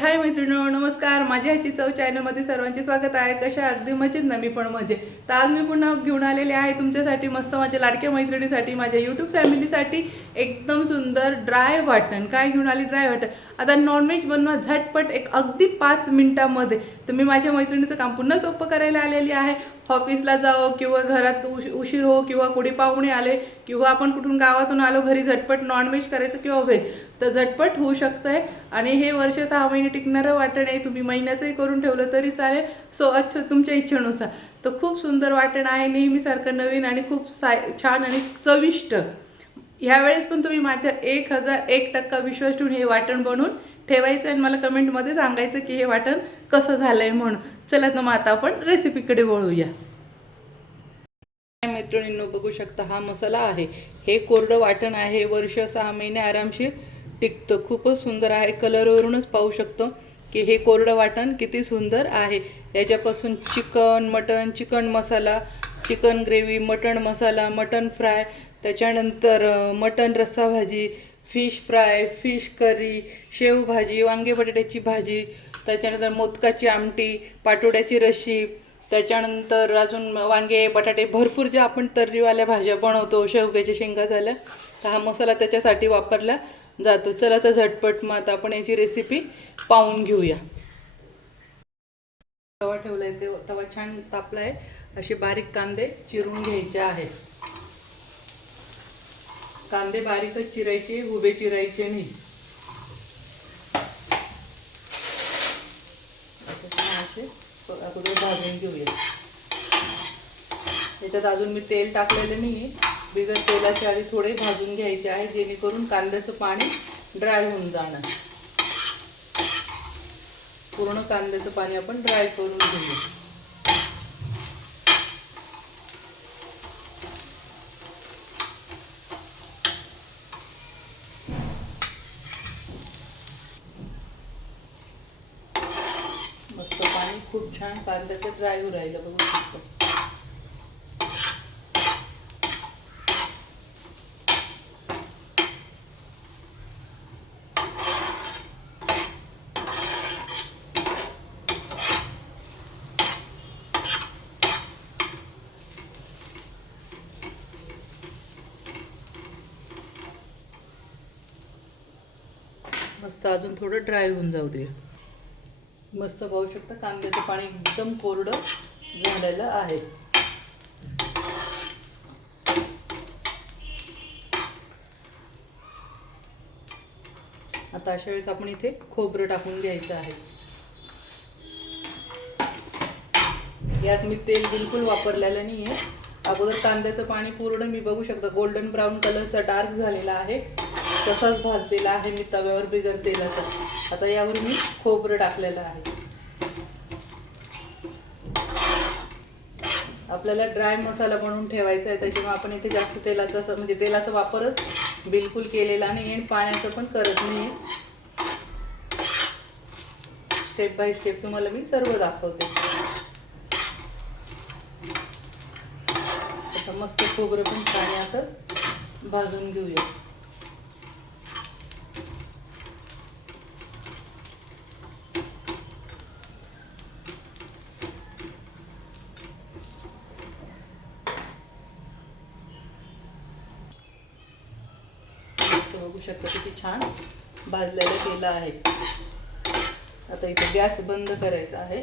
हाय मैत्रिणींनो, नमस्कार. माझ्या हाची चव चॅनलमध्ये सर्वांचे स्वागत आहे. कशा अगदी मजेत ना? मी पण मजेत. तर आज मी पुन्हा घेऊन आलेले आहे तुमच्यासाठी मस्त माझ्या लाडक्या मैत्रिणीसाठी, माझ्या यूट्यूब फॅमिलीसाठी एकदम सुंदर ड्राय वाटण. काय घेऊन आली? ड्राय वाटण. आता नॉनव्हेज बनवा झटपट, एक अगदी 5 मिनिटांमध्ये. तर मी माझ्या मैत्रिणीचं काम पुन्हा सोपं करायला आलेली आहे. ऑफिसला जाओ किंवा घरात उशीर हो किंवा कोणी पाहुणे आले किंवा आपण कुठून गावातून आलो, घरी झटपट नॉनव्हेज करायचं किंवा व्हेज, तर झटपट होऊ शकतंय. आणि हे वर्ष 6 महिने टिकणारं वाटण आहे. तुम्ही महिन्याचंही करून ठेवलं तरी चालेल. सो अच्छा तुमच्या इच्छेनुसार. तर खूप सुंदर वाटण आहे, नेहमीसारखं नवीन आणि खूप छान आणि चविष्ट. ह्यावेळेस पण तुम्ही माझ्या 1001% विश्वास ठेवून हे वाटण बनवून ठेवायचं आणि मला कमेंटमध्ये सांगायचं की हे वाटण कसं झालंय म्हणून. चला तर मग आता आपण रेसिपीकडे वळूया. मैत्रिणींनो, बघू शकता हा मसाला आहे. हे कोरडं वाटण आहे. वर्ष 6 महिने आरामशीर टिकतं. खूपच सुंदर आहे. कलरवरूनच पाहू शकतो की हे कोरडं वाटण किती सुंदर आहे. याच्यापासून चिकन, मटण, चिकन मसाला, चिकन ग्रेव्ही, मटण मसाला, मटण फ्राय, त्याच्यानंतर मटण रस्सा भाजी, फिश फ्राय, फिश करी, शेवभाजी, वांगे बटाट्याची भाजी, त्याच्यानंतर मोदकाची आमटी, पाटोड्याची रशी, त्याच्यानंतर अजून वांगे बटाटे, भरपूर ज्या आपण तर्रीवाल्या भाज्या बनवतो, शेवग्याच्या शेंगा झाल्या, तर हा मसाला त्याच्यासाठी वापरला जातो. चला तर झटपट मग आता आपण याची रेसिपी पाहून घेऊया. तवा ठेवलाय, ते तवा छान तापलाय. असे बारीक कांदे चिरून घ्यायचे आहेत. कांदे बारीकच चिरायचे, उभे चिरायचे नाही. अगोदर भाजून घेऊया. त्याच्यात अजून मी तेल टाकलेलं नाही. बिगर तेलाच्या आधी थोडे भाजून घ्यायचे आहे, जेणेकरून कांद्याचं पाणी ड्राय होऊन जाणार. पूर्ण कांद्याचं पाणी आपण ड्राय करून घेऊया. मस्त पाणी खूप छान कांद्याचं ड्राय होऊ राहिलं, बघू शकतो. मस्त अजून थोडं ड्राय होऊन जाऊ दे. मस्त पाहू शकता कांद्याचं पाणी एकदम कोरडं झालेलं आहे. आता अशा वेळेस आपण इथे खोबरं टाकून घ्यायचं आहे. यात मी तेल बिलकुल वापरलेलं नाही आहे. अगोदर कांद्याचं पाणी पूर्ण मी बघू शकता गोल्डन ब्राऊन कलरचा डार्क झालेला आहे, तसाच भाजलेला आहे मी तव्यावर बिगर तेलाचा. आता यावर मी खोबरं टाकलेलं आहे. आपल्याला ड्राय मसाला बनवून ठेवायचा आहे, त्याच्यामुळे आपण इथे जास्त तेलाचा म्हणजे तेलाचा वापरच बिलकुल केलेला नाही आणि पाण्याचं पण करत नाही. स्टेप बाय स्टेप तुम्हाला मी सर्व दाखवते. आता मस्त खोबरं पण छान आता भाजून घेऊया. बघू शकता किती छान भाजलेलं केलं आहे. आता इथे गॅस बंद करायचा आहे.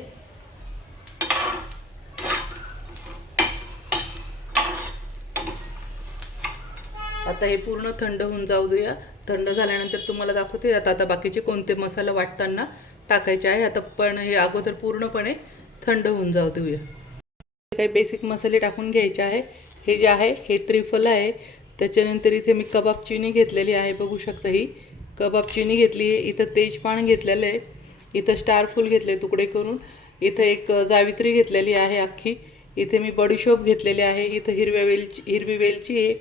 आता हे पूर्ण थंड होऊन जाऊ देऊया. थंड झाल्यानंतर तुम्हाला दाखवते आता बाकीचे कोणते मसाला वाटताना टाकायचे आहे. आता पण हे अगोदर पूर्णपणे थंड होऊन जाऊ देऊया. काही बेसिक मसाले टाकून घ्यायचे आहे. हे जे आहे हे त्रिफल आहे. त्याच्यानंतर इथे मी कबाब चिनी घेतलेली आहे, बघू शकता. ही कबाब चिनी घेतली आहे. इथं तेजपान घेतलेलं आहे. इथं स्टार फूल घेतले तुकडे करून. इथं एक जावित्री घेतलेली आहे अख्खी. इथे मी बडीशोप घेतलेली आहे. इथं हिरवी वेलची आहे.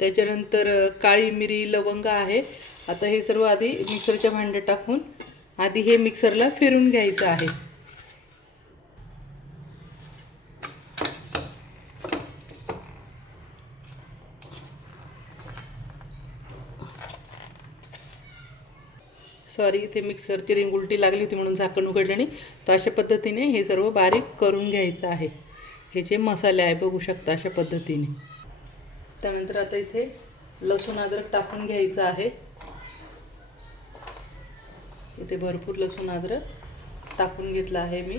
त्याच्यानंतर काळी मिरी, लवंग आहे. आता हे सर्व आधी मिक्सरच्या भांड्यात टाकून आधी हे मिक्सरला फिरून घ्यायचं आहे. सॉरी इथे मिक्सरची रिंग उलटी लागली होती म्हणून झाकण उघडलं नाही. तर अशा पद्धतीने हे सर्व बारीक करून घ्यायचं आहे. हे जे मसाले आहे बघू शकता अशा पद्धतीने. त्यानंतर आता इथे लसूण अद्रक टाकून घ्यायचं आहे. इथे भरपूर लसूण अद्रक टाकून घेतलं आहे मी.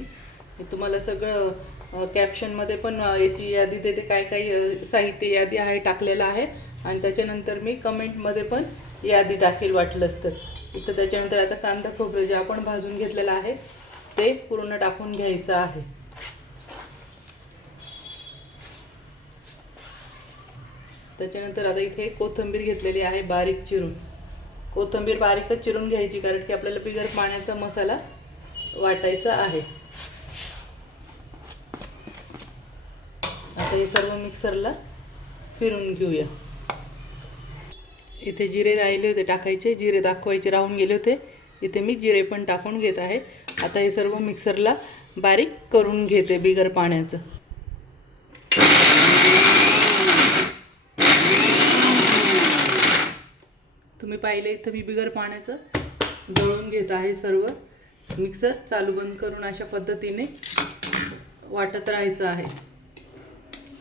तुम्हाला सगळं कॅप्शनमध्ये पण याची यादी देते, काय काय साहित्य यादी आहे टाकलेलं आहे. आणि त्याच्यानंतर मी कमेंटमध्ये पण यादी टाकेल वाटलंच तर. इथं त्याच्यानंतर आता कांदा खोबरं जे आपण भाजून घेतलेलं आहे ते पूर्ण टाकून घ्यायचं आहे. त्याच्यानंतर आता इथे कोथिंबीर घेतलेली आहे बारीक चिरून. कोथिंबीर बारीकच चिरून घ्यायची कारण की आपल्याला बिगर पाण्याचा मसाला वाटायचा आहे. आता हे सर्व मिक्सरला फिरून घेऊया. इथे जिरे राहिले होते टाकायचे, जिरे दाखवायचे राहून गेले होते. इथे मी जिरे पण टाकून घेत आहे. आता हे सर्व मिक्सरला बारीक करून घेते बिगर पाण्याचं. तुम्ही पाहिले इथं मी बिगर पाण्याचं दळून घेत आहे सर्व. मिक्सर चालू बंद करून अशा पद्धतीने वाटत राहायचं आहे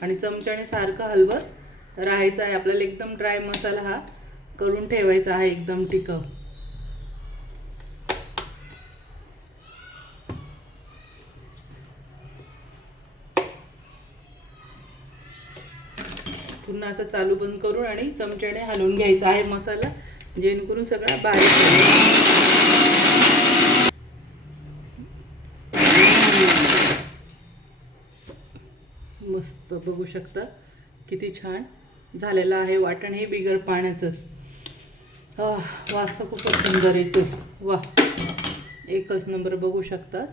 आणि चमच्याने सारखं हलवत राहायचं आहे. आपल्याला एकदम ड्राय मसाला हा करून ठेवायचा आहे, एकदम टिकाऊ. पुन्हा असं चालू बंद करून आणि चमच्याने हलवून घ्यायचा आहे मसाला, जेणेकरून सगळा बारीक होईल. मस्त बघू शकता किती छान झालेलं आहे वाटण हे बिगर पाण्याचं. वास तर खूपच सुंदर येतो. वा, एकच नंबर. बघू शकतात,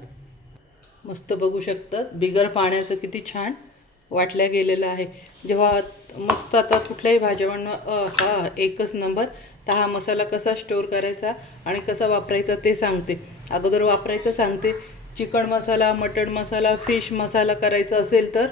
मस्त बघू शकतात बिगर पाण्याचं किती छान वाटल्या गेलेलं आहे. जेव्हा मस्त आता कुठल्याही भाज्या बनवा एकच नंबर. तर हा मसाला कसा स्टोअर करायचा आणि कसा वापरायचा ते सांगते. अगोदर वापरायचं सांगते. चिकन मसाला, मटण मसाला, फिश मसाला करायचा असेल तर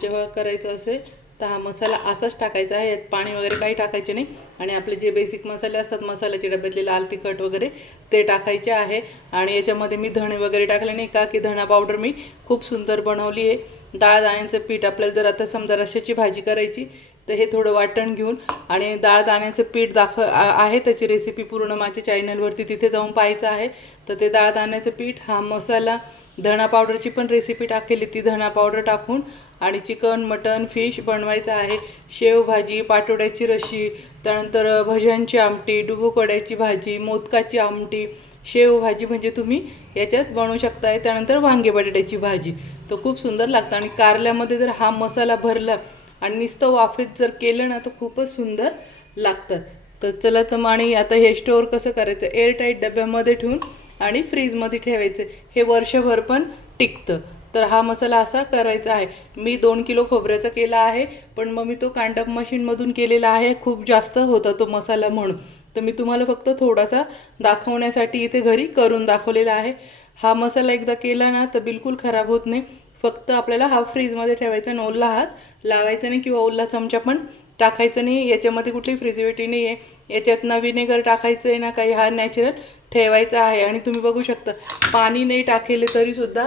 जेव्हा करायचं असेल तर हा मसाला असाच टाकायचा आहे. यात पाणी वगैरे काही टाकायचे नाही. आणि आपले जे बेसिक मसाले असतात मसाल्याचे डब्यातले लाल तिखट वगैरे ते टाकायचे आहे. आणि याच्यामध्ये मी धणे वगैरे टाकले नाही का की धणा पावडर मी खूप सुंदर बनवली आहे. डाळ दाण्याचं पीठ आपल्याला जर आता समजा रश्श्याची भाजी करायची तर हे थोडं वाटण घेऊन आणि डाळ दाण्याचं पीठ आहे. त्याची रेसिपी पूर्ण माझ्या चॅनलवरती तिथे जाऊन पाहायचं आहे. तर ते डाळ दाण्याचं पीठ, हा मसाला, धणा पावडरची पण रेसिपी टाकलेली, ती धणा पावडर टाकून आणि चिकन, मटन, फिश बनवायचं आहे. शेवभाजी, पाटोड्याची रशी, त्यानंतर भज्यांची आमटी, डुबुकवड्याची भाजी, मोदकाची आमटी, शेवभाजी म्हणजे तुम्ही याच्यात बनवू शकताय. त्यानंतर वांगे बटाट्याची भाजी. तर खूप सुंदर लागतं. आणि कारल्यामध्ये जर हा मसाला भरला आणि नुसतं वाफेत जर केलं ना तर खूपच सुंदर लागतं. तर चला तर आणि आता हे स्टोअर कसं करायचं, एअरटाईट डब्यामध्ये ठेवून आणि फ्रीजमध्ये ठेवायचं. हे वर्षभर पण टिकतं. तर हा मसाला असा करायचा आहे. मी 2 किलो खोबऱ्याचा केला आहे, पण मग मी तो कांडप मशीनमधून केलेला आहे. खूप जास्त होता तो मसाला म्हणून. तर मी तुम्हाला फक्त थोडासा दाखवण्यासाठी इथे घरी करून दाखवलेला आहे. हा मसाला एकदा केला ना तर बिलकुल खराब होत नाही. फक्त आपल्याला हा फ्रीजमध्ये ठेवायचा आणि ओला हात लावायचा नाही किंवा ओला चमचा पण टाकायचं नाही. याच्यामध्ये कुठली फ्रिजिडिटी नाही आहे. याच्यात ना विनेगर टाकायचं आहे ना काही, हा नॅचरल ठेवायचा आहे. आणि तुम्ही बघू शकता पाणी नाही टाकले तरीसुद्धा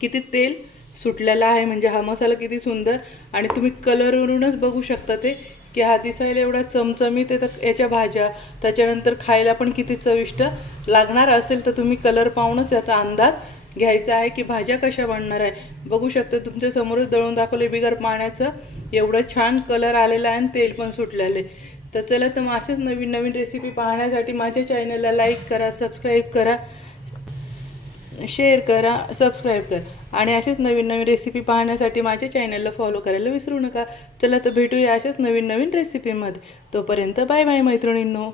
किती तेल सुटलेला आहे. म्हणजे हा मसाला किती सुंदर. आणि तुम्ही कलरवरूनच बघू शकता ते की हा दिसायला एवढा चमचमीत आहे. तर याच्या भाज्या त्याच्यानंतर खायला पण किती चविष्ट लागणार असेल. तर तुम्ही कलर पाहूनच याचा अंदाज घ्यायचा आहे की भाज्या कशा बनणार आहे. बघू शकता तुमच्या समोरच दळून दाखवले बिगर पाण्याचं. एवढं छान कलर आलेला आहे आणि तेल पण सुटलेलं आहे. तर चला तर मग असेच नवीन नवीन रेसिपी पाहण्यासाठी माझ्या चॅनलला लाईक करा, सबस्क्राईब करा, शेअर करा, सबस्क्राईब करा. आणि असेच नवीन नवीन रेसिपी पाहण्यासाठी माझ्या चॅनलला फॉलो करायला विसरू नका. चला तर भेटूया अशाच नवीन नवीन रेसिपीमध्ये. तोपर्यंत बाय बाय मैत्रिणींनो.